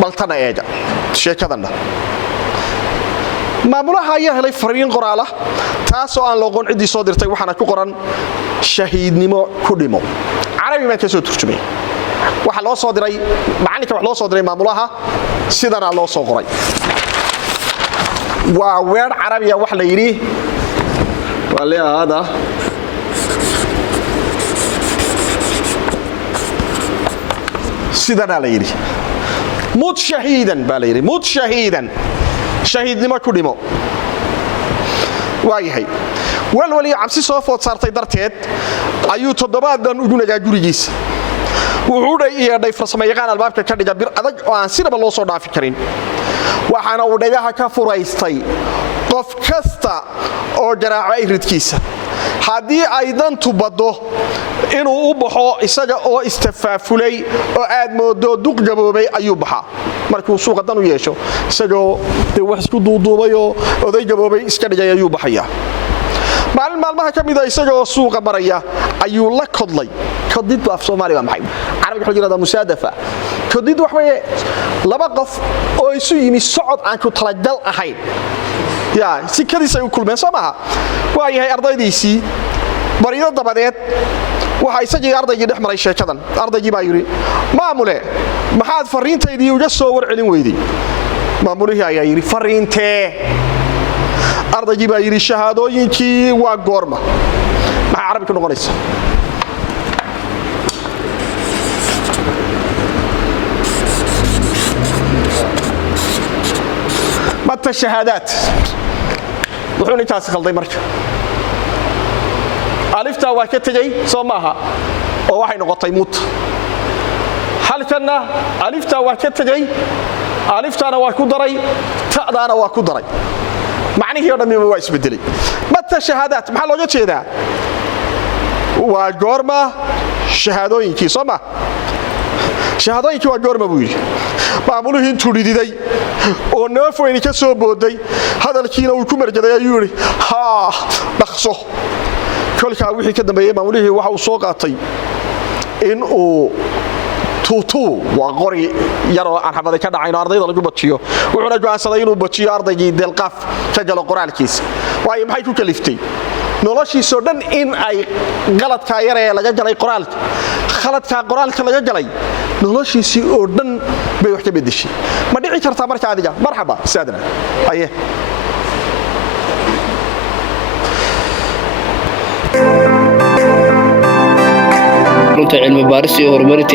baltana eega sheekadana maamulaha ayaa helay fariin qoraal ah taasoo aan loo qoon cidii soo dirtay waxaana ku qoran shahiidnimo ku dhimo carabi ma ka soo turjumay waxa loo soo diray macalinka wax loo soo diray maamulaha sidana loo soo qoray waa weer carabiya wax la yiri wali hada sidana la yiri mut shahiidan baa la yiri mut shahiidan shahiidnimo ku dhimo waayahay walwali cabsi soo food saartay darteed ayuu todobaadan ugu nagaa gurigiisa wuxuu yeedhay farsamayaqaan albaabka ka dhiga bir adag oo aan sidaba loo soo dhaafi karin waxaana uu dhagaha ka furaystay qof kasta oo garaacay ridkiisa haddii ay dantu bado inuu u baxo isaga oo istafaafulay oo aad moodo duq gaboobay ayuu baxaa markuu suuqa dan u yeesho isagoo wax isku duuduubay oo oday gaboobay iska dhigay ayuu baxaya maalmaha kamida isagoo suuqa maraya ayuu la kodlay kodid af Soomaali waa maxay carabiga waxa jirada musaadafa kodid wax weeye laba qof oo isu yimi socod aan ku talagal ahayn ya si kadisa uu kulmeen Soomaha waa yahay ardaydiisii barido dabadeed waxa isagii ardaygii dhex maray sheekadan ardaygii baa yiri maamule maxaad fariintaydii uga soo warcelin weyday maamulihii ayaa yiri fariintee ardaygii baa yiri shahaadooyinkii waa goorma maxay carabi ku noqonaysaa متى الشهادات وحوني تاسي خلطي مركا ألفتا واكتجي صوماها وواحي نغطي موت هل كنا ألفتا واكتجي ألفتا أنا واكو دري تأذى أنا واكو دري معني هي رمي موايس بدلي متى الشهادات محل وجدت شيء ذا وقورما شهادوين كي صوما شهادوين كي وقورما بويري maamuluhu intuu rididay oo neefweyn ka soo booday hadalkiina uu ku marjaday ayuu yiri ha dhaqso kolka wixii ka dambeeyay maamuluhu waxa uu soo qaatay in uu tuutu waa qori yar oo aan xabada ka dhacayn ardayda lagu bajiyo wuxuuna go'aansaday inuu bajiyo ardaygii delqaf ka galo qoraalkiisa way maxay ku kaliftay noloshiisoo dhan in ay qaladka yar ee laga galay qoraalka khaladka qoraalka laga galay noloshiisii oo dhan bay wax ka bedeshay ma dhici kartaa marka adiga marxaba saadna aye runta cilmi baaris iyo horumarinta